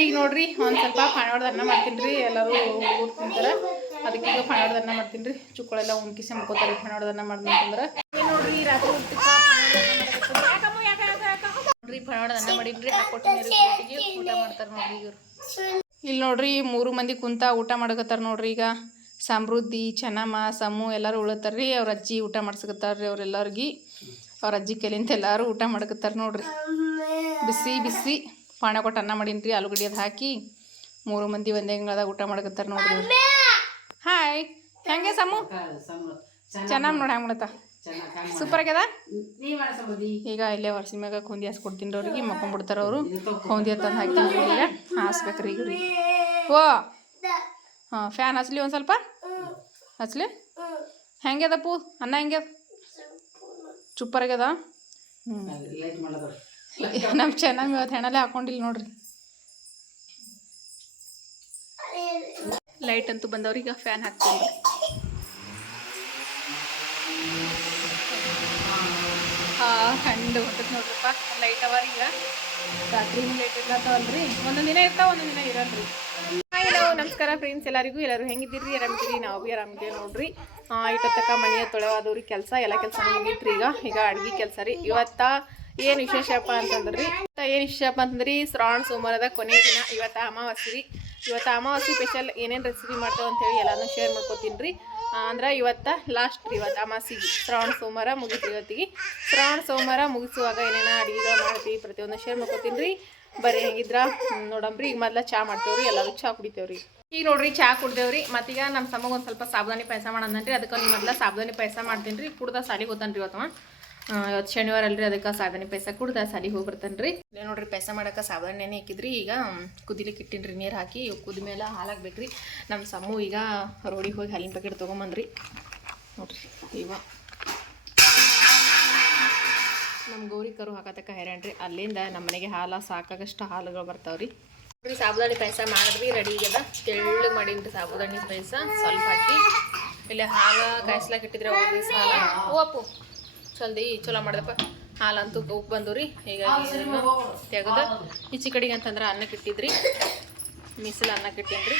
ಈಗ ನೋಡ್ರಿ, ಒಂದು ಸ್ವಲ್ಪ ಪಾಣವಾಡ್ದ ಅನ್ನ ಮಾಡ್ತೀನಿ ರೀ. ಎಲ್ಲರೂ ಊಟ ತಿಂತಾರೆ. ಅದಕ್ಕೆ ಈಗ ಪಾಣವಾಡ್ದ ಅನ್ನ ಮಾಡ್ತೀನಿ ರೀ. ಚುಕ್ಕಳೆಲ್ಲ ಉಣ್ಕಿಸಿ ಮುಕ್ಕೋತಾರೆ ಪಾಣವಾಡ್ದ ಅನ್ನ ಮಾಡ್ದೆ ಅಂತಂದ್ರೆ. ಈಗ ನೋಡ್ರಿ, ರಾತ್ರಿ ನೋಡ್ರಿ ಪಾಣವಾಡ್ದ ಅನ್ನ ಮಾಡಿದ್ರಿ ಹಾಕೊಟ್ಟಿನಿ ಊಟ ಮಾಡ್ತಾರೆ ನೋಡ್ರಿ ಇವ್ರು. ಇಲ್ಲಿ ನೋಡ್ರಿ, ಮೂರು ಮಂದಿ ಕುಂತ ಊಟ ಮಾಡಕತ್ತಾರ ನೋಡ್ರಿ ಈಗ. ಸಮೃದ್ಧಿ, ಚೆನ್ನಮ್ಮ, ಸಮು ಎಲ್ಲರೂ ಉಳತ್ತಾರ ರೀ. ಅವ್ರ ಅಜ್ಜಿ ಊಟ ಮಾಡ್ಸಕತ್ತಾರ ರೀ ಅವ್ರೆಲ್ಲರಿಗೆ. ಅವ್ರ ಅಜ್ಜಿ ಕೈಲಿಂತ ಎಲ್ಲರೂ ಊಟ ಮಾಡಕತ್ತಾರ ನೋಡ್ರಿ. ಬಿಸಿ ಬಿಸಿ. ಪಾಣ ಕೊಟ್ಟು ಅನ್ನ ಮಾಡೀನಿ ರೀ ಆಲೂಗಡ್ಡೆ ಅದು ಹಾಕಿ ಮೂರು ಮಂದಿ ಒಂದೇ ಅಂಗಳದಾಗ ಊಟ ಮಾಡಕತ್ತಾರ ನೋಡ್ರಿ. ಹಾಯ್ ಹೆಂಗೆ ಸಮು? ಚೆನ್ನಾಗಿ ನೋಡಿ ಹೆಂಗೆ ಮಾಡತ್ತ ಸೂಪರ್ ಆಗ್ಯದ? ಈಗ ಇಲ್ಲೇ ವರ್ಷ ಮ್ಯಾಗ ಕುಂದಿ ಹಾಸ್ಕೊಡ್ತೀನಿ ಅವ್ರಿಗೆ ಮಕ್ಕೊಂಡ್ಬಿಡ್ತಾರ ಅವರು. ಕುಂದಿ ತಂದು ಹಾಕ್ತೀನಿ ಈಗ ಹಾಸ್ಬೇಕ್ರಿ ಈಗ ರೀ. ಓ! ಹಾಂ ಫ್ಯಾನ್ ಹಚ್ಲಿ ಒಂದು ಸ್ವಲ್ಪ? ಹಚ್ಲಿ? ಹೆಂಗ್ಯದ ಪೂ? ಅನ್ನ ಹೆಂಗ್ಯದ? ಚುಪ್ಪರ್ ಆಗ್ಯದ? ಹ್ಞೂ ನಮ್ಮ ಚೆನ್ನಾಗಿ ಇವತ್ತು ಹೆಣಲೆ ಹಾಕೊಂಡಿಲ್ಲ ನೋಡ್ರಿ. ಲೈಟ್ ಅಂತೂ ಬಂದವ್ರಿ ಈಗ ಫ್ಯಾನ್ ಹಾಕ್ತೀನಿ ಹಾಂ ಕಂಡು ಹೊಟ್ಟತ್ ನೋಡ್ರಪ್ಪ ಲೈಟ್ ಅವ ಈಗ. ರಾತ್ರಿ ಲೈಟ್ ಇರ್ಲತ್ತವಲ್ರಿ ಒಂದೊಂದು ದಿನ ಇರ್ತಾವ, ಒಂದೊಂದು ದಿನ ಇರಲ್ರಿ. ನಮಸ್ಕಾರ ಫ್ರೆಂಡ್ಸ್ ಎಲ್ಲರಿಗೂ ಎಲ್ಲರೂ ಹೆಂಗಿದ್ದೀರಿ? ಆರಾಮಿದ್ದೀರಿ? ನಾವು ಭೀ ಆರಾಮಿದ್ದೀವಿ ನೋಡ್ರಿ. ಇಟ್ಟತ್ತಕ ಮನೆಯ ತೊಳೆವಾದವ್ರಿ ಕೆಲಸ, ಎಲ್ಲ ಕೆಲಸ ಮುಗೀತ್ರಿ ಈಗ. ಈಗ ಅಡುಗೆ ಕೆಲಸ ರೀ. ಇವತ್ತ ಏನು ವಿಶೇಷಪ್ಪ ಅಂತಂದ್ರಿ? ಏನು ವಿಶೇಷಪ್ಪ ಅಂತಂದ್ರಿ? ಶ್ರಾವಣ, ಸೋಮವಾರದ ಕೊನೆ ದಿನ ಇವತ್ತ ಅಮಾವಾಸ್ಯೆ ರೀ ಇವತ್ತು ಅಮಾವಾಸ್ಯೆ ಸ್ಪೆಷಲ್ ಏನೇನು ರೆಸಿಪಿ ಮಾಡ್ತೇವೆ ಅಂತೇಳಿ ಎಲ್ಲಾನು ಶೇರ್ ಮಾಡ್ಕೋತೀನಿ ರೀ. ಅಂದ್ರೆ ಇವತ್ತ ಲಾಸ್ಟ್ ರೀ ಇವತ್ತು ಅಮಾಸಿಗೆ ಶ್ರಾವಣ, ಸೋಮವಾರ ಮುಗಿತು ಇವತ್ತಿಗೆ. ಶ್ರಾವಣ, ಸೋಮವಾರ ಮುಗಿಸುವಾಗ ಏನೇನ ಅಡುಗೆಗಳು ಮಾಡ್ತೀವಿ ಪ್ರತಿಯೊಂದು ಶೇರ್ ಮಾಡ್ಕೋತೀನಿ ರೀ. ಬರೀ ಹೆಂಗಿದ್ರ? ನೋಡಂಬ್ರಿ ಈಗ ಮೊದ್ಲ ಚಾ ಮಾಡ್ತೇವ್ರಿ, ಎಲ್ಲರೂ ಚಾ ಕುಡಿತೇವ್ರಿ. ಈಗ ನೋಡ್ರಿ, ಚಾ ಕುಡ್ದೇವ್ರಿ. ಮತ್ತೀಗ ನಮ್ಮ ಸಮಗೆ ಒಂದು ಸ್ವಲ್ಪ ಸಾಬುದಾನಿ ಪಾಯಸ ಮಾಡಂದ್ರಿ ಅದಕ್ಕೆ ನೀವು ಮೊದ್ಲ ಸಾಬುದಾನಿ ಪಾಯಸ ಮಾಡ್ತೀನಿ ರೀ ಕುಡ್ದ ಸಾಲಿಗೆ ಗೊತ್ತನ್ರಿ ಇವತ್ತು ಇವತ್ತು ಶನಿವಾರ ಅಲ್ರಿ, ಅದಕ್ಕೆ ಸಾಧನೆ ಪೈಸ ಕುಡ್ದ ಸಾಲಿ ಹೋಗಿ ಬರ್ತಾನೆ ರೀ. ಇಲ್ಲೇ ನೋಡ್ರಿ, ಪೈಸ ನೆನೆ ಹಾಕಿದ್ರಿ, ಈಗ ಕುದಿಲಿಕ್ಕೆ ಇಟ್ಟಿನ್ರಿ ನೀರು ಹಾಕಿ ಕುದ ಮೇಲೆ ಹಾಲು ಹಾಕ್ಬೇಕ್ರಿ ನಮ್ಮ ಸಮ್ಮು ಈಗ ರೋಡಿಗೆ ಹೋಗಿ ಹಾಲಿನ ಪ್ಯಾಕೆಟ್ ತೊಗೊಂಬಂದ್ರಿ. ನೋಡ್ರಿ, ಇವ. ನಮ್ಮ ಗೌರಿ ಕರು ಹಾಕತಕ್ಕ ಹೈರಾಣ್ರಿ ಅಲ್ಲಿಂದ ನಮ್ಮ ಮನೆಗೆ ಹಾಲು, ಸಾಕಾಗಷ್ಟು ಹಾಲುಗಳು ಬರ್ತಾವ್ರಿ. ನೋಡ್ರಿ, ಸಾಬುದಾಣಿ ಪಾಯಸ ಮಾಡಿದ್ವಿ, ರೆಡಿ ಆಗ್ಯದ. ತೆಳ್ಳು ಮಾಡೀನಿ ಸಾಬುದಾಣಿ ಪಾಯಸ ಸ್ವಲ್ಪ ಹಾಕಿ. ಇಲ್ಲಿ ಹಾಲು ಕಾಯಿಸ್ಲಾಕ ಇಟ್ಟಿದ್ರೆ ಹಾಲು. ಓಪು ಜಲ್ದಿ ಚಲೋ ಮಾಡ್ದಪ್ಪ. ಹಾಲಂತೂ ಉಪ್ಪು ಬಂದು ರೀ ಹೀಗಾಗಿ ಇದನ್ನ ತೆಗೆದು ಈಚೆ ಕಡೆಗೆ ಅಂತಂದ್ರೆ ಅನ್ನಕ್ಕೆ ಇಟ್ಟಿದ್ರಿ. ಮೀಸಲು ಅನ್ನಕ್ಕೆ ಇಟ್ಟಿದ್ರಿ.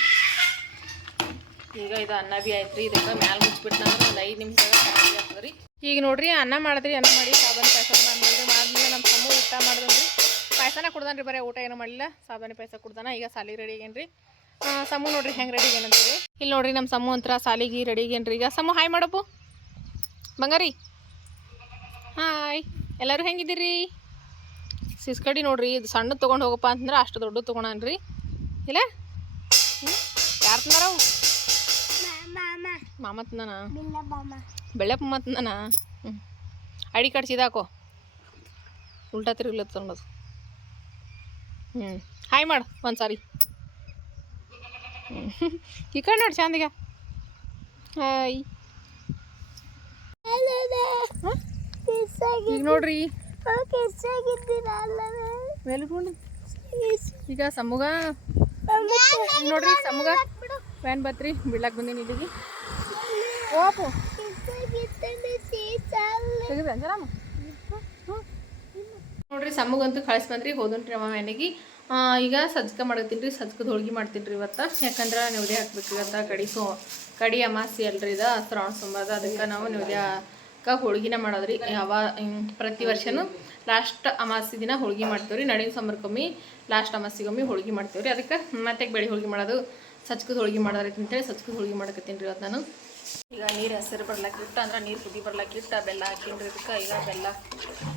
ಈಗ ಇದು ಅನ್ನ ಬಿ ಆಯ್ತು ರೀ ಇದಕ್ಕೆ ಮ್ಯಾಲೆ ಮುಚ್ಚಿಬಿಟ್ನಂದ್ರೆ ಒಂದು ಐದು ನಿಮಿಷದಾಗ ಆಗ್ತದೆ ರೀ ಈಗ ನೋಡ್ರಿ ಅನ್ನ ಮಾಡಿದ್ರಿ ಅನ್ನ ಮಾಡಿ ಸಾಬಾನಿ ಪಾಯಸ ಮಾಡಿದ್ರಿ ಮಾಡಿದ್ಮೇಲೆ ನಮ್ಮ ತಮ್ಮ ಊಟ ಮಾಡ್ದನ್ರಿ. ಪಾಯಸನ ಕುಡ್ದಾನ್ರಿ ಬರೀ ಊಟ ಏನು ಮಾಡಿಲ್ಲ ಸಾಬಾನಿ ಪಾಯಸ ಕುಡ್ದಾನ. ಈಗ ಸಾಲಿ ರೆಡಿ ರೀ ಸಮು ನೋಡ್ರಿ ಹೆಂಗೆ ರೆಡಿ ಏನಂತೀವಿ ಇಲ್ಲಿ ನೋಡ್ರಿ ನಮ್ಮ ಸಮು ಅಂತರ ಸಾಲಿಗೆ ರೆಡಿ ರೀ ಈಗ ಸಮು ಹಾಯ್ ಮಾಡಪ್ಪು. ಬಂಗಾರಿ. ಹಾಯ್. ಎಲ್ಲರೂ ಹೆಂಗಿದ್ದೀರಿ? ಸಿಸ್ಕಡಿ ನೋಡ್ರಿ ಇದು ಸಣ್ಣ ತೊಗೊಂಡು ಹೋಗಪ್ಪ ಅಂತಂದ್ರೆ ಅಷ್ಟು ದೊಡ್ಡ ತೊಗೊಳನ್ರಿ. ಇಲ್ಲ? ಯಾರು ತಂದಾರವು ಮಾಮ ತಂದಾನ? ಬೆಳ್ಳಪ್ಪ ಮಾಮ ತಂದಾನ? ಹ್ಞೂ ಅಡಿ ಡಿ ಕಾರ್ಡ್ ಸೀದಾಕೋ ಉಲ್ಟಾ ತಿರುಗಿಲ್ಲ ತೊಗೊಂಡದು ಹ್ಞೂ ಹಾಯ್ ಮಾಡು ಒಂದು ಸಾರಿ ಹ್ಞೂ ಈ ಕಡೆ ನೋಡಿ ಚಂದೀಗ. ಹಾಯ್. ಹ? ಈಗ ನೋಡ್ರಿ. ಮೇಲ್ಕೊಂಡು ಈಗ ಸಮೂಗ. ನೋಡ್ರಿ ಸಮೂಗ. ವ್ಯಾನ್ ಬತ್ರಿ ಬಿಡ್ಲಾಕ್ ಬಂದೀನಿ ಇಲ್ಲಿಗೆ. ಓಪು. ತೆಗೆದ್ರೆ ಅಂಜರಾಮ. ನೋಡ್ರಿ ಸಮ್ಮಗಂತೂ ಕಳಿಸ್ ಬಂದ್ರಿ ಹೋದನ್ರಿ ಅಮ್ಮ ಮನೆಗೆ. ಈಗ ಸಜ್ಕ ಮಾಡತ್ತೀನಿ ರೀ ಸಜ್ಕದ ಹೋಳ್ಗೆ ಮಾಡ್ತೀನಿ ರೀ ಇವತ್ತು. ಯಾಕಂದ್ರೆ ನೆವದೆ ಹಾಕ್ಬೇಕು ಇವತ್ತು ಕಡಿ ಸೋ ಕಡಿ ಅಮಾಸಿ ಅಲ್ರಿ ಇದು ಶ್ರಾವಣ ಸೋಮವಾರ ಅದಕ್ಕೆ ನಾವು ನೆವದ್ಯಾಕ ಹೋಳ್ಗಿನ ಮಾಡೋದ್ರಿ. ಯಾವ ಪ್ರತಿ ವರ್ಷನೂ ಲಾಸ್ಟ್ ಅಮಾಸಿ ದಿನ ಹೋಳ್ಗಿ ಮಾಡ್ತೇವೆ ರೀ ನಡಿನ ಸೋಮವಾರಕ್ಕೊಮ್ಮೆ ಲಾಸ್ಟ್ ಅಮಾಸಿಗೊಮ್ಮೆ ಮಾಡ್ತೇವೆ ರೀ ಅದಕ್ಕೆ ಮತ್ತೆ ಬೆಳೆ ಹೋಳ್ಗೆ ಮಾಡೋದು, ಸಜ್ಕದ ಹೋಳ್ಗೆ ಮಾಡೋದ್ರಿ ಅಂತೇಳಿ ಸಜ್ಕದ ಹೋಳ್ಗೆ ಮಾಡಕತ್ತೀನಿ ರೀ ಇವತ್ತು ನಾನು. ಈಗ ನೀರು ಹಸಿರು ಬರ್ಲಾಕಿಟ್ಟು ಅಂದ್ರೆ ನೀರು ಕುದಿ ಬರ್ಲಾಕಿಟ್ಟು ಬೆಲ್ಲ ಹಾಕಿನ್ರಿ ಅದಕ್ಕೆ ಈಗ ಬೆಲ್ಲ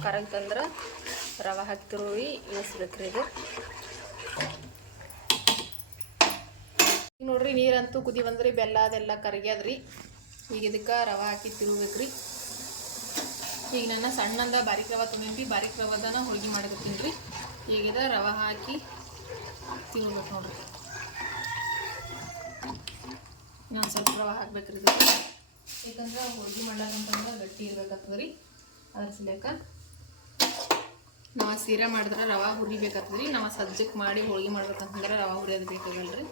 ಕರಗ್ತಂದ್ರೆ ರವೆ ಹಾಕ್ತಿರುವಿ ಇಳಿಸ್ಬೇಕ್ರಿ ಇದು. ಈಗ ನೋಡ್ರಿ ನೀರಂತೂ ಕುದಿ ಬಂದ್ರಿ, ಬೆಲ್ಲ ಅದೆಲ್ಲ ಕರಗ್ಯಾದ್ರಿ. ಈಗ ಇದಕ್ಕೆ ರವೆ ಹಾಕಿ ತಿರುಗ್ಬೇಕ್ರಿ. ಈಗ ನನ್ನ ಸಣ್ಣಂದ ಬಾರಿಕ್ ರವೆ ತೊಗೊಂಡ್ರಿ ಬಾರಿಕ್ ರವದನ ಹೋಳಿಗೆ ಮಾಡಕತ್ತೀನಿ ರೀ ಈಗಿದ ರವೆ ಹಾಕಿ ತಿನ್ಬೇಕು ನೋಡ್ರಿ. ಇನ್ನೊಂದು ಸ್ವಲ್ಪ ರವೆ ಹಾಕ್ಬೇಕ್ರಿ ಇದಕ್ಕೆ. ಯಾಕಂದ್ರೆ ಹೋಳಿಗೆ ಮಾಡ್ಲಾಕಂತಂದ್ರೆ ಗಟ್ಟಿ ಇರ್ಬೇಕಾಗ್ತದೆ ರೀ ಅದ್ರ ಸಲಕ ನಾವು ಸೀರೆ ಮಾಡಿದ್ರೆ ರವೆ ಹುರಿಬೇಕಾಗ್ತದೆ ರೀ ನಾವು ಸಜ್ಜಕ್ಕೆ ಮಾಡಿ ಹೋಳಿಗೆ ಮಾಡ್ಬೇಕಂತಂದ್ರೆ ರವೆ ಹುರಿಯೋದು ಬೇಕಾಗಲ್ಲ ರೀ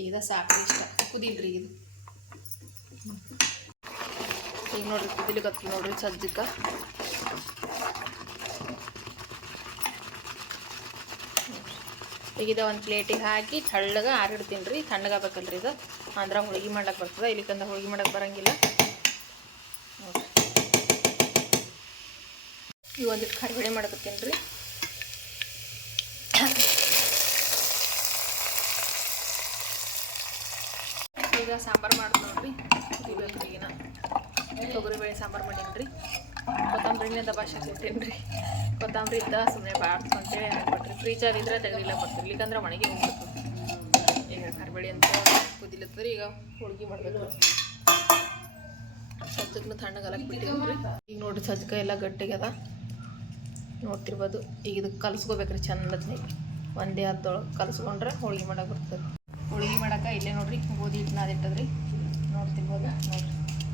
ಈಗ ಸಾಕು ಇಷ್ಟ. ಕುದಿಲ್ರಿ ಇದು. ಈಗ ನೋಡ್ರಿ ಕುದಿಲಿಕತ್ತ ನೋಡ್ರಿ ಸಜ್ಜಕ್ಕೆ ಈಗ ಒಂದು ಪ್ಲೇಟಿಗೆ ಹಾಕಿ ತಳ್ಳಗೆ ಆರಿಡ್ತೀನಿ ರೀ. ತಣ್ಣಗಾಗಬೇಕಲ್ರಿ ಇದು. ಅಂದ್ರೆ ಹೋಳಿಗೆ ಮಾಡ್ಲಿಕ್ಕೆ ಬರ್ತದೆ ಇಲ್ಲಿಕಂದ್ರೆ ಹೋಳಿಗೆ ಮಾಡಕ್ಕೆ ಬರಂಗಿಲ್ಲ. ಈ ಈಗ ಒಂದಿಟ್ಟು ಕರಿಬೇಳೆ ಮಾಡಕತ್ತೀನಿ ರೀ. ಈಗ ಸಾಂಬಾರು ಈಗಿನ ತೊಗರಿಬೇಳೆ ಸಾಂಬಾರು ಮಾಡೀನಿ ರೀ ಕೊತ್ತಂಬರಿನ ದಬಾಶೆ ಕೊಟ್ಟೇನಿ ರೀ ಕೊತ್ತಂಬರಿ ಇದ್ದ ಸುಮ್ಮನೆ ಬಾಡ್ತು ಅಂತೇಳಿ ಹಾಕ್ಬಿಟ್ರಿ ಫ್ರೀಜಾರ್ ಇದ್ರೆ ತೆಗಲಿಲ್ಲ ಕೊಡ್ತೀವಿ. ಇಲ್ಲಿಕಂದ್ರೆ ಒಣಗಿ ಹೋಗ್ಬೇಕು ಈಗ ಕರಿಬೇಳೆ ಅಂತ ಕುದಿಲತ್ತದ್ರಿ ಈಗ ಹೋಳ್ಗೆ ಮಾಡಬೇಕು. ಸಜ್ಜಕ್ನು ತಣ್ಣಗಲಕ್ಕೆ ಬಿಟ್ಟಿದ್ರಿ ಈಗ ನೋಡ್ರಿ ಸಜ್ಜಕ ಎಲ್ಲ ಗಟ್ಟಿಗದ ನೋಡ್ತಿರ್ಬೋದು. ಈಗ ಇದಕ್ಕೆ ಕಲಿಸ್ಕೋಬೇಕ್ರಿ ಚಂದತ್ನಿ ಒಂದೇ ಹತ್ತೊಳಗೆ ಕಲಿಸ್ಕೊಂಡ್ರೆ ಹೋಳ್ಗೆ ಮಾಡಕ್ಕೆ ಬರ್ತದೆ. ಹೋಳ್ಗೆ ಮಾಡೋಕೆ ಇಲ್ಲೇ ನೋಡ್ರಿ ಗೋಧಿ ಹಿಟ್ಟು ನಾದಿಟ್ಟದ್ರಿ ನೋಡ್ತಿರ್ಬೋದು. ನೋಡ್ರಿ.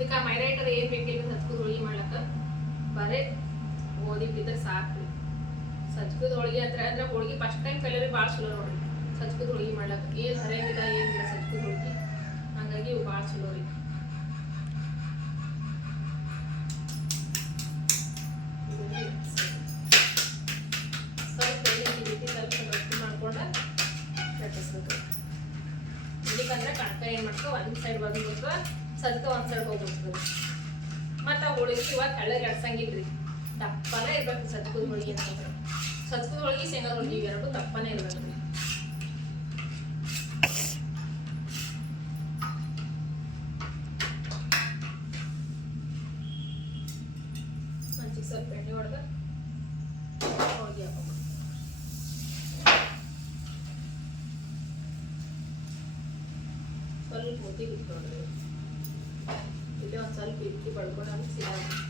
ಇದಕ್ಕೆ ಮೈರೈಟರ್ ಏನು ಬೇಕಿಲ್ಲ ಸಜ್ಕದ ಹೋಳಿಗೆ ಮಾಡ್ಲಕ್ಕ? ಬರೇ ಓದಿ ಬಿದ್ದರೆ ಸಾಕು. ಸಜ್ಕದ ಹೋಳಿಗೆ ಹತ್ರ ಅಂದ್ರೆ ಹೋಳಿಗೆ ಫಸ್ಟ್ ಟೈಮ್ ಕಲಿಯೋರಿ ಭಾಳ ಚಲೋ ನೋಡ್ರಿ. ಸಜ್ಕದ ಹೋಳಿಗೆ ಮಾಡ್ಲಕ್ಕ. ಏನು ಹರಿಯಂಗಿಲ್ಲ ಏನಿಲ್ಲ ಸಜ್ಕದ ಹೋಳಿಗೆ ಹಂಗಾಗಿ ಇವು ಭಾಳ ಚಲೋ ರೀ. ಮಾಡ್ಕೊ, ಒಂದು ಸೈಡ್ ಬಂದ್ಬಿಟ್ಟು ಸದ್ಕ ಒಂದು ಸೈಡ್ ಹೋಗ್ಬಿಡ್ತದೆ ಮತ್ತು ಹೋಳಿಗೆ ಇವಾಗ ಕಳ್ಳಗೆ ಎಡ್ಸಂಗಿಲ್ರಿ ದಪ್ಪನೇ ಇರ್ಬೇಕು ಸಜ್ಕದ ಹೋಳಿಗೆ ಅಂತಂದ್ರೆ. ಸಜ್ಕದ ಹೋಳಿಗೆ ಶೇಂಗಾ ಹೋಳಿಗೆ ಇವೆರಡು ದಪ್ಪನೇ ಇರ್ಬೇಕು. ರೀ ಸ್ವಲ್ಪ ಎಣ್ಣೆ ಹೊಡೆದು ಸ್ವಲ್ಪ ಮುದ್ದೆ ಬಿಟ್ಕೊಂಡ್ರಿ ಇಲ್ಲಿ ಒಂದು ಸ್ವಲ್ಪ ಇಕ್ಕಿ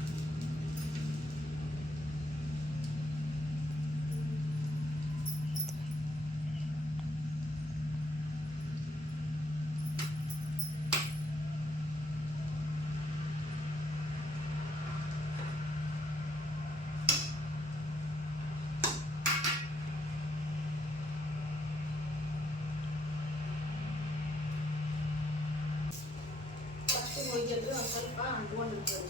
ಬಡ್ಕೊಂಡು ಅಲ್ಲಿ ಸಿಗ ಫಸ್ಟ್ ಹೋಳಿಗೆ ಅಂದ್ರೆ ಒಂದು ಸ್ವಲ್ಪ ಅಂಟ್ಕೊಂಡಿರ್ತದೆ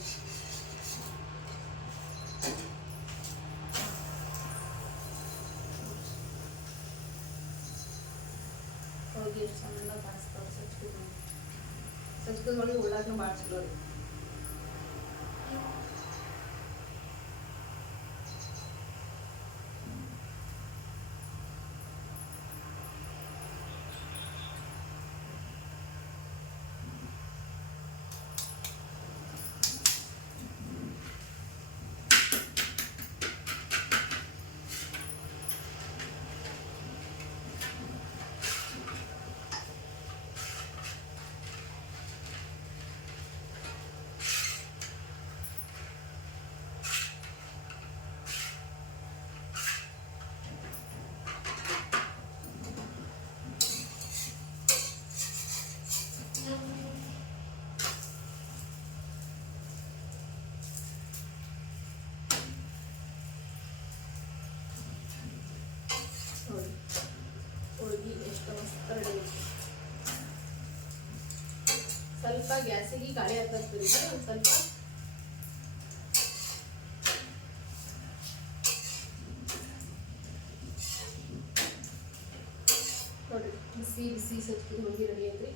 ಹೋಳಿಗೆ ಎಷ್ಟು ಸಣ್ಣ ಕಾಣಿಸ್ತಾವೆ ಸಜ್ಕದ ಸಜ್ಕದ ಹೋಳಿಗೆ ಉಳ್ಳಾಗನೂ ಭಾಳ ಚಲೋ ರೀ ನೋಡಿ ಹೋಳಿಗೆ ಎಷ್ಟು ಮಸ್ತ್ ರೆಡಿ ಐತಿ ಸ್ವಲ್ಪ ಗ್ಯಾಸಿಗೆ ಗಾಳಿ ಹಾಕಿ ಒಂದು ಸ್ವಲ್ಪ. ನೋಡ್ರಿ, ಬಿಸಿ ಬಿಸಿ ಸಜ್ಜಿ ಹೋಗಿ ರೆಡಿ ಅಂದ್ರಿ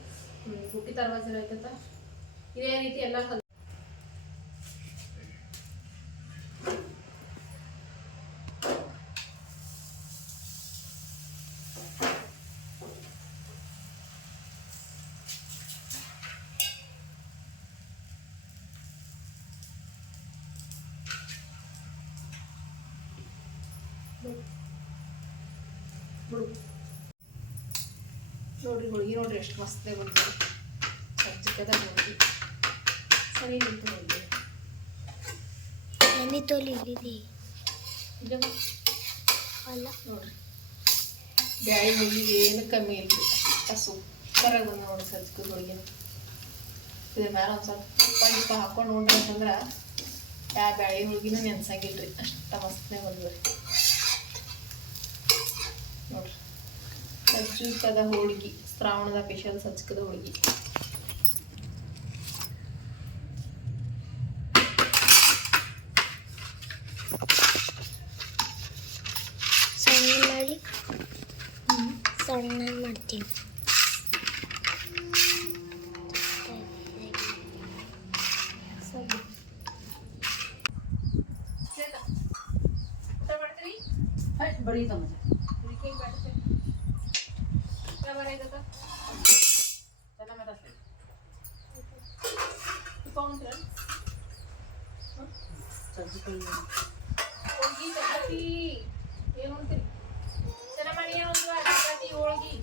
ಹುಟ್ಟಿ ತರವಾಜರ ಆಯ್ತಂತ ಇದೇ ರೀತಿ ಎಲ್ಲ ಕಲ್ ಬಿಡು ನೋಡ್ರಿ ಹೋಳಿಗೆ ನೋಡ್ರಿ ಎಷ್ಟು ಮಸ್ತ್ ಬಂತು ಸಜ್ಜಕದ ಹೋಳಿಗೆ ಸರಿ ನಿಂತು ಹೋಳಿಗೆ ಎಣ್ಣೆ ತೋಲಿ ಇಲ್ಲಿದೆ. ಅಲ್ಲ. ನೋಡ್ರಿ. ಬ್ಯಾಳಿ ಹೋಳಿಗೆ ಏನು ಕಮ್ಮಿ ಇಲ್ಲ ಸೂಪರ್ ಸೂಪರಾಗಿ ಬಂದ ನೋಡ್ರಿ ಸಜ್ಜಕದ ಹೋಳಿಗೆ ಇದ್ರ ಮೇಲೆ ಒಂದು ಸ್ವಲ್ಪ ತುಪ್ಪ ಗಿಪ್ಪ ಹಾಕೊಂಡು ನೋಡ್ರಿ ಅಂತಂದ್ರೆ ಯಾವ ಬ್ಯಾಳಿ ಹೋಳಿಗೆನೂ ನೆನ್ಸಂಗಿಲ್ರಿ. ಅಷ್ಟ ಮಸ್ತ್ನೇ ಬಂದ್ರಿ ನೋಡ್ರಿ ಸಜ್ಜುಕದ ಹೋಳಿಗೆ ಶ್ರಾವಣದ ಸ್ಪೆಷಲ್ ಸಜ್ಕದ ಹೋಳಿಗೆ ಸಣ್ಣ ಮಾಡಿ ಸಣ್ಣ ಮಾಡ್ತೀನಿ ಊಟ ಮಾಡ್ತೀರಿ ಬರೀ ತಮ್ಮ ಇದಕ್ಕೆ ಬ್ಯಾಡ ಯಾವ ಬರಾಯ್ತದ ತುಪ್ಪ ಉಂಟ್ರ ಹೋಳ್ಗಿ ಚಪಾತಿ ಏನು ಉಣ್ತೀರಿ ಚೆನ್ನಾಗಿ ಮಾಡಿ ಒಂದು ಚಪಾತಿ ಹೋಳ್ಗಿ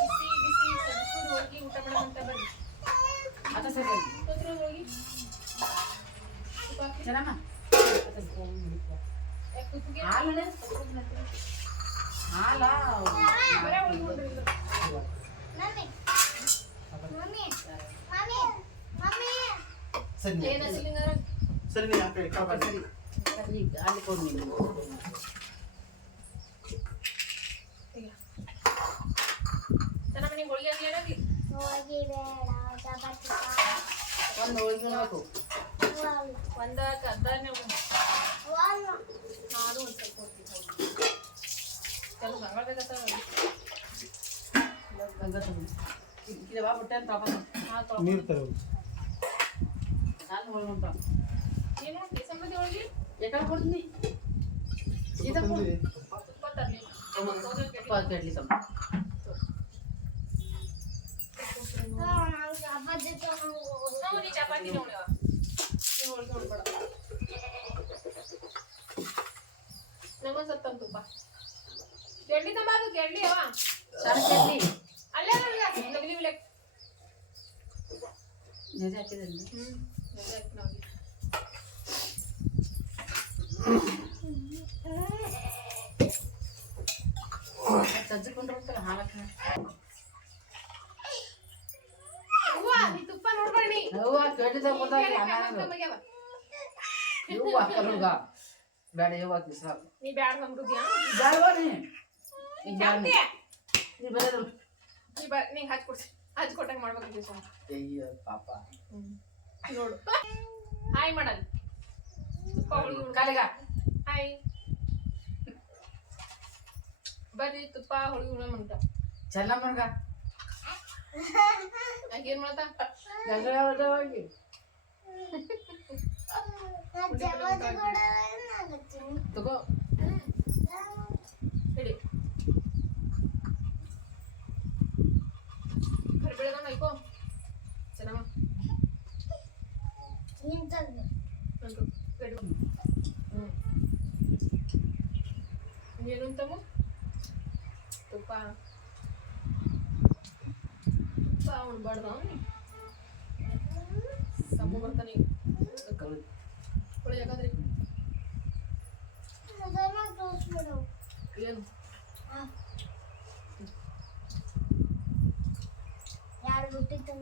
ಬಿಸಿ ಬಿಸಿ ಸಜ್ಜುದ ಹೋಳ್ಗಿ ಊಟ ಮಾಡೋಣ ಅಂತ ಬರ್ರಿ ಕೊತ್ರು ಹೋಳ್ಗಿ ತುಪ್ಪ ಹಾಕಿ. ಯಾಕ್ ತುಪ್ಪಗೆ? ಬರೇ ಹೋಳ್ಗಿ ಉಣ್ರಿ ಇದು. ಸರಿ ನೀ ಕಡೆ ಕಾಪಾಡಿ. ಅಲ್ಲಿ ಚಪಾತಿ ಒಂದು ಹೋಳಿಗೆ ಒಂದು ಒಂದ ಕದ್ದಾನೆ ಉಣ್ಣು. ವಾಲ್ ನಾನು ಒಂದ್ ಸ್ವಲ್ಪ ಹೋಗ್ತೀನಿ ಹೋಳ್ಗಿ. ಕೆಲವು ಗಂಗಾಳ ಬೇಕಾಗ್ತಾವ. ಬಿಟ್ಟೆ ಅಂತ ತಗೊಂಡು ಹಾ, ತೊಳ್ಕೊ. ನೀರು ತರೋದು ನಾನು ಹೋಳಿಗೆ ಉಂಟು ಏನು ಉಣ್ತಿ ಸಂಬಂಧಿ ಹೋಳ್ಗಿ? ಯಾಕಂದ್ರೆ ಕೊಡ್ತೀನಿ ಇದಕ್ಕೆ ತಂದಿರಿ. ತುಪ್ಪ ತರ್ಲಿ. ತುಪ್ಪ ಕೆಡ್ಲಿ ತಮ್ಮ ಚಪಾತಿ ತಗೊಂಡು ನಾವು ನೀ ಚಪಾತಿನೇ ಉಣ್ಯವ. ನೀ ಹೋಳ್ಗಿ ಉಣ್ಬೇಡ. ನಂಗೊಂದ್ ಸ್ವಲ್ಪ ತಂದ್ ತುಪ್ಪ. ಕೆಡ್ಲಿ ತಂಬ ಅದು ಕೆಡ್ಲಿ ಅವ. ಸಣ್ಣ ಕೆಡ್ಲಿ ಅಲ್ಲೇ ನೋಡ್ಗ, ನಗಲಿ ಬಿಲೆ. ನೆನೆ ಹಾಕಿದ್ದೀನಿ ಹ್ಮ್. ಎದೆ ಹಾಕಿ ನೋಡಿ. ಸಜ್ಜಿಕೊಂಡ್ರೆ ಹಾಲಕ್ಕೆ ಅವ್ವ, ನೀ ತುಪ್ಪ ನೋಡ್ಬೇಡ ನೀ. ಹೂವ ಕೆಡ್ಲಿದ ಗೊತ್ತಾಗಿ ಬೇರೆ ಆಮೇಲೆ ಕಾಮತ್ ಕಮ್ಮಿಗ್ಯಾವ. ಹೂವ ಕರುಗ ಬೇಡ ಹೂವ ಕಿಸ್ರಾಗ ನೀ ಬ್ಯಾಡ ನಮ್ಗುದ್ಯಾ? ಬೇಡವಾ ನೀ ಈಗ ಬೇಡ ನೀ ಜಾಸ್ತಿ. ನೀ ಬರೋದು ನೀ ಬ ನಿಂಗೆ ಹಚ್ಚಿ ಕೊಡ್ಸಿ. ಹಚ್ಚಿ ಕೊಟ್ಟಂಗೆ ಮಾಡ್ಬೇಕು ಸುಮ್ಮ ಅಯ್ಯೋ ಪಾಪ. ನೋಡು. ಹಾಯ್ ಮಾಡಲ್. ತುಪ್ಪ ಹೋಳ್ಗೆ ಉಣ್ಕ. ಕಾಲಿಗ. ಹಾಯ್. ಬರ್ರಿ ತುಪ್ಪ ಹೋಳ್ಗೆ ಉಣ ಮುಂಟ ಚೆನ್ನ ಮನ್ಗ ಏನ್ ಮಾಡ್ತಾ? ಗಂಗಳ ಹೋಗಿ ಚಪಾತಿ ಕೂಡ ಏನಾಗುತ್ತೆ ತಗೋ ಹಿಡಿ ಕರಿಬೇಳೆದ ಐಕೋ ಚೆನ್ನಾಗ ನಿಂತದ್ದು ಏನು ಅಂತವು ತುಪ್ಪ ತುಪ್ಪ ಉಣ್ಬಾರ್ದ ಅವ್ನು ಸಮ ಬರ್ತಾನೆ ಹೊಳೆ ಯಾಕಂದ್ರಿ ಅದನ್ನ ತೋರಿಸ್ಬಿಡು ಏನು ಯಾರು ಬಿಟ್ಟಿತ್ತು ನೀನು ಉಪ್ಪು ಸಂಗಟ ಸ್ವಲ್ಪ ಕುಳಿತು ಸ್ವಲ್ಪ ಹಾಕೊಳ್ಳೋಣ ಬಿದಿರು ಮನೆಯಾಗ. ಇಲ್ಲ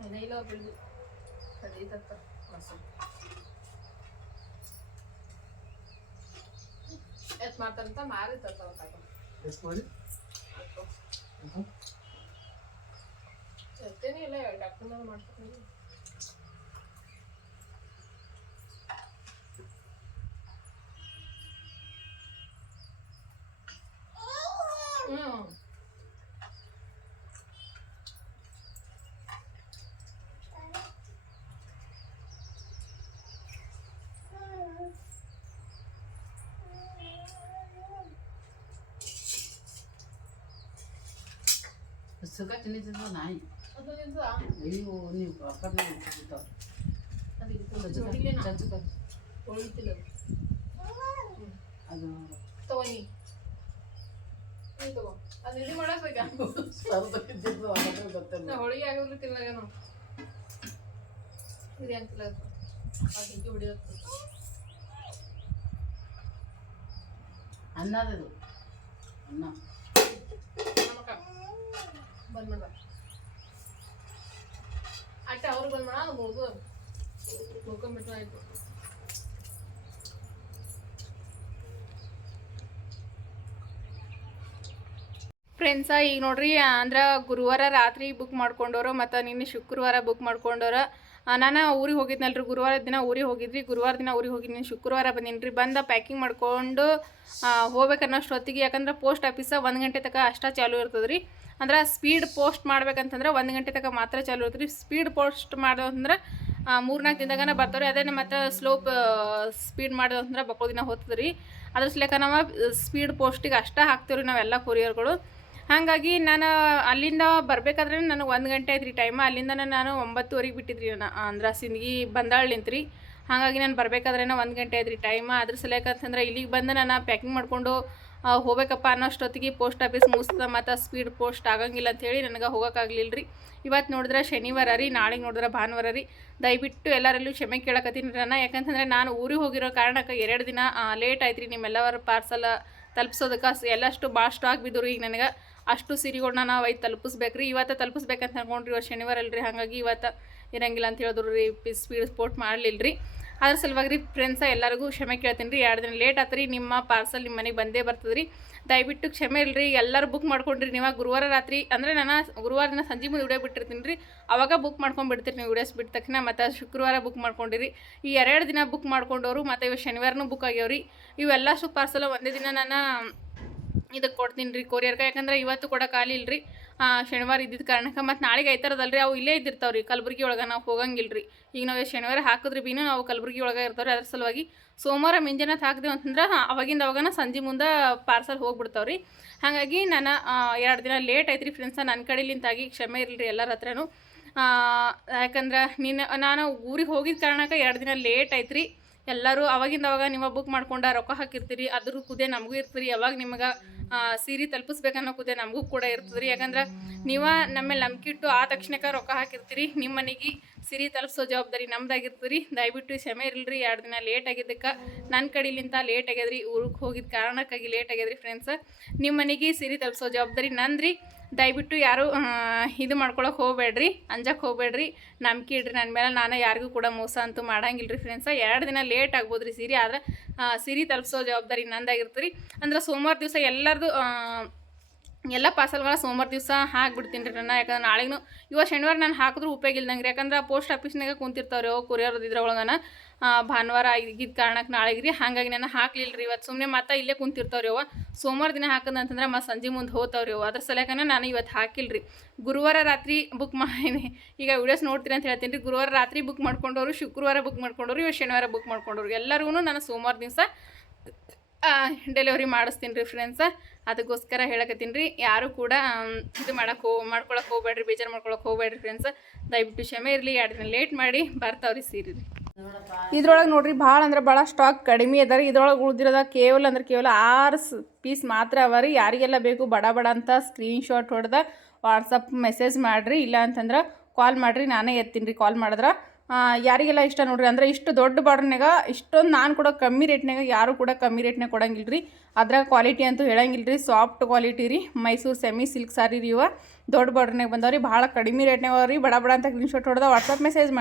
ಎಣ್ಣೆ ಇಲ್ಲ ಬೆಳೆದು ಕಡಿತತ್ತ ಮಸಾಲೆ ಎತ್ ಮಾಡ್ತಾರಂತ ಮಾರಿ ತರ್ತಾವ ಕಾಕ ಎಷ್ಟು ಮಾಡಿ ಎತ್ತೇನೆ ಇಲ್ಲ ಡಾಕ್ಟರ್ ಮಾಡ್ತಾರೆ ಹ್ಞೂ ಸುಖ ತಿನ್ನಿಸಿದ ನಾಯಿ ಅಯ್ಯೋ ನೀವು ಪ್ರಾಪರ್ ಅದು ಇದು ತಗೋನಿ ಅದು ರೆಡಿ ಮಾಡಕ್ ಬೇಕಾ ಸರ್ದಕ್ಕಿದ್ದು ಅದ್ರ ಗೊತ್ತಿಲ್ಲ ಹೋಳಿಗೆ ಆಗೋದ್ರು ತಿನ್ನಾಗನು ಇದು ಅಂತಿಲ್ಲ ಅದು ಹಿಂಗೆ ಹೊಡಿಯೋದು ಅನ್ನದದು ಅನ್ನ ಬಂದ್ ಮಾಡ ಅಟ್ಟ ಅವ್ರು ಬಂದ್ ಮಾಡ, ಹೋಗು. ಮುಳ್ಕೊಂಡ್ಬಿಟ್ಟು ಆಯ್ತು. ಫ್ರೆಂಡ್ಸ ಈಗ ನೋಡ್ರಿ ಅಂದ್ರೆ ಗುರುವಾರ ರಾತ್ರಿ ಬುಕ್ ಮಾಡ್ಕೊಂಡವ್ರು, ಮತ್ತು ನಿನ್ನೆ ಶುಕ್ರವಾರ ಬುಕ್ ಮಾಡ್ಕೊಂಡವ್ರು. ನಾನು ಊರಿಗೆ ಹೋಗಿದ್ನಲ್ರಿ, ಗುರುವಾರ ದಿನ ಊರಿಗೆ ಹೋಗಿದ್ರಿ ಗುರುವಾರ ದಿನ ಊರಿಗೆ ಹೋಗಿದ್ದೀನಿ ಶುಕ್ರವಾರ ಬಂದೀನಿ ರೀ ಬಂದ ಪ್ಯಾಕಿಂಗ್ ಮಾಡ್ಕೊಂಡು ಹೋಗ್ಬೇಕನ್ನೋಷ್ಟೊತ್ತಿಗೆ, ಯಾಕಂದ್ರೆ ಪೋಸ್ಟ್ ಆಫೀಸ ಒಂದು ಗಂಟೆ ತನಕ ಅಷ್ಟೇ ಚಾಲು ಇರ್ತದೆ ರೀ ಅಂದ್ರೆ ಸ್ಪೀಡ್ ಪೋಸ್ಟ್ ಮಾಡ್ಬೇಕಂತಂದ್ರೆ ಒಂದು ಗಂಟೆ ತನಕ ಮಾತ್ರ ಚಾಲು ಇರ್ತದೆ ರೀ ಸ್ಪೀಡ್ ಪೋಸ್ಟ್ ಮಾಡೋದು ಅಂದ್ರೆ ಮೂರ್ನಾಲ್ಕು ದಿನದಾಗನ ಬರ್ತಾವೆ ರೀ ಅದೇ ಮತ್ತೆ ಸ್ಲೋಪ್ ಸ್ಪೀಡ್ ಮಾಡೋದು ಅಂದ್ರೆ ಬಕ್ಕೋ ದಿನ ಹೋಗ್ತದೆ ರೀ ಅದ್ರ ಸ್ಲೇಕ ನಾವು ಸ್ಪೀಡ್ ಪೋಸ್ಟಿಗೆ ಅಷ್ಟೇ ಹಾಕ್ತೀವಿ ರೀ ನಾವೆಲ್ಲ ಕೊರಿಯರ್ಗಳು ಹಾಗಾಗಿ ನಾನು ಅಲ್ಲಿಂದ ಬರಬೇಕಾದ್ರೆ ನನಗೆ ಒಂದು ಗಂಟೆ ಐತ್ರಿ ಟೈಮ್ ಅಲ್ಲಿಂದ ನಾನು ಒಂಬತ್ತುವರೆಗೆ ಬಿಟ್ಟಿದ್ರಿ ನಾನು ಅಂದ್ರೆ ಸಿಂದಗಿ ಬಂದಾಳ್ ನಿಂತ್ರಿ ಹಾಗಾಗಿ ನಾನು ಬರಬೇಕಾದ್ರೆ ಒಂದು ಗಂಟೆ ಐತ್ರಿ ಟೈಮ್ ಅದ್ರ ಸಲಕ ಅಂತಂದ್ರೆ ಇಲ್ಲಿಗೆ ಬಂದು ನಾನು ಪ್ಯಾಕಿಂಗ್ ಮಾಡಿಕೊಂಡು ಹೋಗ್ಬೇಕಪ್ಪ ಅನ್ನೋಷ್ಟೊತ್ತಿಗೆ ಪೋಸ್ಟ್ ಆಫೀಸ್ ಮುಗಿಸ್ತದ ಮತ್ತು ಸ್ಪೀಡ್ ಪೋಸ್ಟ್ ಆಗಂಗಿಲ್ಲ ಅಂಥೇಳಿ ನನಗೆ ಹೋಗೋಕ್ಕಾಗಲಿಲ್ಲ ರೀ. ಇವತ್ತು ನೋಡಿದ್ರೆ ಶನಿವಾರ ರೀ, ನಾಳೆಗೆ ನೋಡಿದ್ರೆ ಭಾನುವಾರ ರೀ. ದಯವಿಟ್ಟು ಎಲ್ಲರಲ್ಲೂ ಕ್ಷಮೆ ಕೇಳಕತ್ತೀನಿ ನಾನು. ಯಾಕಂತಂದ್ರೆ ನಾನು ಊರಿಗೆ ಹೋಗಿರೋ ಕಾರಣಕ್ಕೆ ಎರಡು ದಿನ ಲೇಟ್ ಆಯ್ತು ರೀ ನಿಮ್ಮೆಲ್ಲವರ ಪಾರ್ಸಲ್ ತಲುಪಿಸೋದಕ್ಕೆ. ಎಲ್ಲಷ್ಟು ಭಾಳ ಸ್ಟಾಕ್ ಬಿದ್ದರು ಈಗ ನನಗೆ. ಅಷ್ಟು ಸೀರೆಗಳ್ನ ನಾವು ಐದು ತಲುಪಿಸ್ಬೇಕು ರೀ ಇವತ್ತು ತಲುಪಿಸ್ಬೇಕಂತ ಅನ್ಕೊಂಡ್ರಿ ಇವತ್ತು ಶನಿವಾರ ಅಲ್ರಿ, ಹಾಗಾಗಿ ಇವತ್ತು ಇರಂಗಿಲ್ಲ ಅಂತ ಹೇಳಿದ್ರು ರೀ ಸ್ಪೀಡ್ ಸ್ಪೋರ್ಟ್ ಮಾಡಲಿಲ್ಲ ರೀ ಅದ್ರ ಸಲುವಾಗಿ ರೀ ಫ್ರೆಂಡ್ಸ ಎಲ್ಲರಿಗೂ ಕ್ಷಮೆ ಕೇಳ್ತೀನಿ ರೀ, ಎರಡು ದಿನ ಲೇಟ್ ಆತು ರೀ, ನಿಮ್ಮ ಪಾರ್ಸಲ್ ನಿಮ್ಮ ಮನೆಗೆ ಬಂದೇ ಬರ್ತದೆ ರೀ. ದಯವಿಟ್ಟು ಕ್ಷಮೆ ಇಲ್ಲರಿ ಎಲ್ಲರೂ ಬುಕ್ ಮಾಡ್ಕೊಂಡ್ರಿ ನೀವು ಗುರುವಾರ ರಾತ್ರಿ, ಅಂದರೆ ನಾನು ಗುರುವಾರ ದಿನ ಸಂಜೆ ಮುಂದೆ ವಿಡಿಯೋ ಬಿಟ್ಟಿರ್ತೀನಿ ರೀ, ಅವಾಗ ಬುಕ್ ಮಾಡ್ಕೊಂಡ್ಬಿಡ್ತೀರಿ ನೀವು ವಿಡಿಯೋಸ್ ಬಿಟ್ಟ ತಕ್ಷಣ, ಮತ್ತು ಶುಕ್ರವಾರ ಬುಕ್ ಮಾಡ್ಕೊಂಡಿರಿ. ಈ ಎರಡು ದಿನ ಬುಕ್ ಮಾಡ್ಕೊಂಡವರು, ಮತ್ತು ಇವು ಶನಿವಾರನೂ ಬುಕ್ ಆಗ್ಯಾವ್ರಿ. ಸು ಪಾರ್ಸಲ್ ಒಂದೇ ದಿನ ನಾನು ಇದಕ್ಕೆ ಕೊಡ್ತೀನಿ ರೀ ಕೊರಿಯರ್ಗೆ. ಯಾಕಂದ್ರೆ ಇವತ್ತು ಕೊಡೋಕ್ಕಾಗಲಿಲ್ಲ ರೀ ಶನಿವಾರ ಇದ್ದಿದ್ದ ಕಾರಣಕ್ಕೆ ಮತ್ತು ನಾಳೆಗೆ ಐತಾರದಲ್ರಿ, ಅವು ಇಲ್ಲೇ ಇದ್ದಿರ್ತಾವೆ ರೀ ಕಲಬುರ್ಗಿ ಒಳಗೆ ನಾವು ಹೋಗಂಗಿಲ್ಲ ರೀ ಈಗ ನಾವು ಶನಿವಾರ ಹಾಕಿದ್ರಿ ಬೀನು ನಾವು ಕಲಬುರ್ಗಿ ಒಳಗೆ ಇರ್ತಾವ್ರಿ, ಅದ್ರ ಸಲುವಾಗಿ ಸೋಮವಾರ ಮುಂಜಾನೆ ಹಾಕಿದೆವು ಅಂತಂದ್ರೆ ಅವಾಗಿಂದ ಅವಾಗನ ಸಂಜೆ ಮುಂದೆ ಪಾರ್ಸಲ್ ಹೋಗ್ಬಿಡ್ತಾವ್ರಿ. ಹಾಗಾಗಿ ನಾನು ಎರಡು ದಿನ ಲೇಟ್ ಐತ್ರಿ ಫ್ರೆಂಡ್ಸ ನನ್ನ ಕಡೆಲಿಂತಾಗಿ ಕ್ಷಮೆ ಇರಲಿ ರೀ ಎಲ್ಲರ ಹತ್ರನೂ. ಯಾಕಂದ್ರೆ ನಿನ್ನ, ನಾನು ಊರಿಗೆ ಹೋಗಿದ್ದ ಕಾರಣಕ್ಕೆ ಎರಡು ದಿನ ಲೇಟ್ ಐತ್ರಿ. ಎಲ್ಲರೂ ಅವಾಗಿಂದ ಅವಾಗ ನಿಮ್ಮ ಬುಕ್ ಮಾಡ್ಕೊಂಡ ರೊಕ್ಕ ಹಾಕಿರ್ತೀರಿ, ಅದ್ರ ಕುದೇ ನಮಗೂ ಇರ್ತೀರಿ, ಯಾವಾಗ ನಿಮಗೆ ಸೀರೆ ತಲುಪಿಸ್ಬೇಕನ್ನೋ ಕುದೇ ನಮಗೂ ಕೂಡ ಇರ್ತದ್ರಿ. ಯಾಕಂದ್ರೆ ನೀವು ನಮ್ಮೇಲೆ ನಂಬಿಕೆ ಆ ತಕ್ಷಣಕ್ಕೆ ರೊಕ್ಕ ಹಾಕಿರ್ತೀರಿ ನಿಮ್ಮ ಮನೆಗೆ ಸಿರಿ ತಲುಪಿಸೋ ಜವಾಬ್ದಾರಿ ನಮ್ದಾಗಿರ್ತೀರಿ. ದಯವಿಟ್ಟು ಕ್ಷಮೆ ಇರಲ್ರಿ, ಎರಡು ದಿನ ಲೇಟ್ ಆಗಿದ್ದಕ್ಕೆ ನನ್ನ ಕಡೆಲಿಂತ ಲೇಟ್ ಆಗ್ಯದ್ರಿ, ಊರಿಗೆ ಹೋಗಿದ್ದ ಕಾರಣಕ್ಕಾಗಿ ಲೇಟ್ ಆಗ್ಯದ್ರಿ ಫ್ರೆಂಡ್ಸ್ ನಿಮ್ಮ ಮನೆಗೆ ಸಿರಿ ತಲುಪಿಸೋ ಜವಾಬ್ದಾರಿ ನಂದ್ರಿ. ದಯವಿಟ್ಟು ಯಾರು ಇದು ಮಾಡ್ಕೊಳಕ್ಕೆ ಹೋಗಬೇಡ್ರಿ ಅಂಜಕ್ಕೆ ಹೋಗ್ಬೇಡ್ರಿ. ನಂಬಿಕೆ ಇಡ್ರಿ ನನ್ನ ಮೇಲೆ, ನಾನು ಯಾರಿಗೂ ಕೂಡ ಮೋಸ ಅಂತೂ ಮಾಡಂಗಿಲ್ಲ ರೀ ಫ್ರೆಂಡ್ಸ ಎರಡು ದಿನ ಲೇಟ್ ಆಗ್ಬೋದು ರೀ ಸೀರೆ, ಆದ್ರೆ ಸೀರಿ ತಲುಪಿಸೋ ಜವಾಬ್ದಾರಿ ನಂದಾಗಿರ್ತೀರಿ. ಅಂದ್ರೆ ಸೋಮವಾರ ದಿವಸ ಎಲ್ಲರದು ಎಲ್ಲ ಪಾರ್ಸಲ್ಗಳ ಸೋಮವಾರ ದಿವಸ ಹಾಕ್ಬಿಡ್ತೀನಿ ರೀ ನಾನು ಯಾಕಂದ್ರೆ ನಾಳೆಗೂ ಇವ ಶನಿವಾರ ನಾನು ಹಾಕಿದ್ರೂ ಉಪಯೋಗ ಇಲ್ದಂಗೆ ರೀ. ಯಾಕಂದ್ರೆ ಪೋಸ್ಟ್ ಆಫೀಸ್ನಾಗ ಕುಂತಿರ್ತಾವ್ರಿ ಅವು ಕೊರಿಯರ್ ನಾನು ಭಾನುವಾರ ಆಗಿದ್ದ ಕಾರಣಕ್ಕೆ ನಾಳೆಗೆ ರೀ. ಹಾಗಾಗಿ ನಾನು ಹಾಕ್ಲಿಲ್ಲ ರೀ ಇವತ್ತು ಸುಮ್ಮನೆ ಮತ್ತೆ ಇಲ್ಲೇ ಕುಂತಿರ್ತಾವ್ರಿ ಅವ ಸೋಮವಾರ ದಿನ ಹಾಕದಂತಂದ್ರೆ ಮತ್ತೆ ಸಂಜೆ ಮುಂದೆ ಹೋಗ್ತಾವ್ರಿ ಅವು ಅದ್ರ ಸಲಕನ ನಾನು ಇವತ್ತು ಹಾಕಿಲ್ಲ ರೀ. ಗುರುವಾರ ರಾತ್ರಿ ಬುಕ್ ಮಾಡೀನಿ ಈಗ ವಿಡಿಯೋಸ್ ನೋಡ್ತೀನಿ ಅಂತ ಹೇಳ್ತೀನಿ ರೀ. ಗುರುವಾರ ರಾತ್ರಿ ಬುಕ್ ಮಾಡ್ಕೊಂಡವರು, ಶುಕ್ರವಾರ ಬುಕ್ ಮಾಡ್ಕೊಂಡವ್ರು ಇವತ್ತು ಶನಿವಾರ ಬುಕ್ ಮಾಡ್ಕೊಂಡವ್ರು. ಎಲ್ಲರೂ ನಾನು ಸೋಮವಾರ ದಿವಸ ಡೆಲಿವರಿ ಮಾಡಿಸ್ತೀನಿ ರೀ ಫ್ರೆಂಡ್ಸ ಅದಕ್ಕೋಸ್ಕರ ಹೇಳಕತ್ತೀನಿ ರೀ, ಯಾರು ಕೂಡ ಇದು ಮಾಡೋಕೆ ಹೋ ಮಾಡ್ಕೊಳಕ್ಕೆ ಹೋಗ್ಬೇಡ್ರಿ, ಬೇಜಾರು ಮಾಡ್ಕೊಳಕ್ಕೆ ಹೋಗ್ಬೇಡ್ರಿ ಫ್ರೆಂಡ್ಸ್ ದಯವಿಟ್ಟು ಕ್ಷಮೆ ಇರಲಿ, ಎರಡು ದಿನ ಲೇಟ್ ಮಾಡಿ ಬರ್ತಾವ್ರಿ ಸೀರೆ ರೀ. ಇದ್ರೊಳಗೆ ನೋಡ್ರಿ ಭಾಳ ಅಂದ್ರೆ ಭಾಳ ಸ್ಟಾಕ್ ಕಡಿಮೆ ಅದ ರೀ. ಇದ್ರೊಳಗೆ ಉಳ್ದಿರೋದ ಕೇವಲ ಅಂದ್ರೆ ಕೇವಲ ಆರು ಪೀಸ್ ಮಾತ್ರ ಅವ ರೀ. ಯಾರಿಗೆಲ್ಲ ಬೇಕು ಬಡ ಬಡ ಅಂತ ಸ್ಕ್ರೀನ್ಶಾಟ್ ಹೊಡೆದ ವಾಟ್ಸಪ್ ಮೆಸೇಜ್ ಮಾಡಿರಿ ಇಲ್ಲ ಅಂತಂದ್ರೆ ಕಾಲ್ ಮಾಡಿರಿ, ನಾನೇ ಎತ್ತೀನಿ ರೀ ಕಾಲ್ ಮಾಡಿದ್ರೆ. ಯಾರಿಗೆಲ್ಲ ಇಷ್ಟ ನೋಡ್ರಿ? ಅಂದ್ರೆ ಇಷ್ಟು ದೊಡ್ಡ ಬಾರ್ಡ್ರ್ನಾಗ ಇಷ್ಟೊಂದು ನಾನು ಕೂಡ ಕಮ್ಮಿ ರೇಟ್ನಾಗ ಯಾರು ಕೂಡ ಕಮ್ಮಿ ರೇಟ್ನಾಗ ಕೊಡಂಗಿಲ್ಲ ರೀ ಅದ್ರಾಗ ಕ್ವಾಲಿಟಿ ಅಂತೂ ಹೇಳಂಗಿಲ್ಲ ರೀ ಸಾಫ್ಟ್ ಕ್ವಾಲಿಟಿ ರೀ. ಮೈಸೂರು ಸೆಮಿ ಸಿಲ್ಕ್ ಸಾರಿ ರೀ ಇವ. ದೊಡ್ಡ ಬಾರ್ಡ್ರ್ನಾಗ ಬಂದವ್ರಿ. ಭಾಳ ಕಡಿಮೆ ರೇಟ್ನಾಗ ಅವ್ರಿ ಬಡ ಬಡ ಅಂತ ಸ್ಕ್ರೀನ್ ಶಾಟ್ ಹೊಡೆದ ವಾಟ್ಸಪ್ ಮೆಸೇಜ್ ಮಾಡಿ